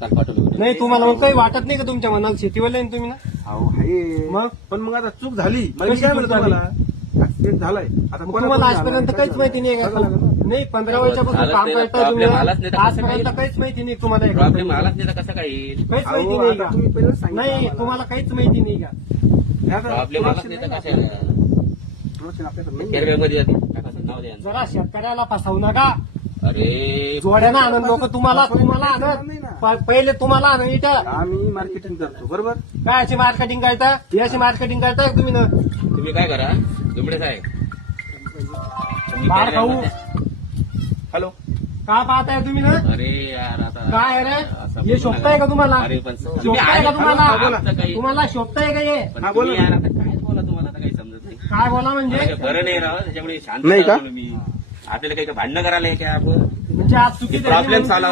काल पाठवलं. नाही तुम्हाला मग काही वाटत नाही का तुमच्या मनाला शेतीवाले आहे तुम्ही ना? अहो आहे मग? पण मग आता चूक झाली कशी मी काय चूक म्हणतो झाली? तुम्हाला ऍक्सिडेंट झालाय आता मग कोणाला तुम्हाला झालाय? आजपर्यंत काहीच माहिती नाही बघायला लागेल ना. नाही 15 वर्षापासून झालंच काम नाही ना, करताय तुम्ही problem आलाच नाही तर कसं आजपर्यंत काय? काहीच माहिती नाही तुम्हाला या प्रॉब्लेम company आलाच नाही तर कसं काय येईल? काहीच अहो, माहिती नाही आता का? तुम्ही पहिलेच सांगितलं नाही आम्हाला. तुम्हाला काहीच माहिती नाही का? आता प्रॉब्लेम आलाच नाही तर production कसं नाही, production आपल्याकडे नाही. केरळमध्ये जाते टाकायचं नाव द्या. जरा शेतकऱ्याला फसवू नका. अरे जोड्यानं आनंद लोक तुम्हाला नाही ना. पहिले तुम्हाला आणून इथं आम्ही मार्केटिंग करतो बरोबर काय अशी मार्केटिंग करता ही अशी मार्केटिंग करताय तुम्ही ना तुम्ही काय करा दुमडे साहेब तुम्ही बाहेर खाऊ केरळमध्ये- हॅलो का पाहताय तुम्ही ना अरे यार आता काय रे असं हे बोलू शोभताय नका. का तुम्हाला अरे पण तुम्ही शोभताय का आहे- तुम्हाला आमचं काही- तुम्हाला शोभताय का हे पण हा, बोला तुम्ही ना. यार आता काय बोला तुम्हाला आता काही समजत नाही. काय बोला म्हणजे मला काही बरं नाही राव त्याच्यामुळे शांत नाही का? राहतो मी. आपल्याला काही भांडणं करायला आहे का आपण म्हणजे आज चुकी प्रॉब्लेम झाला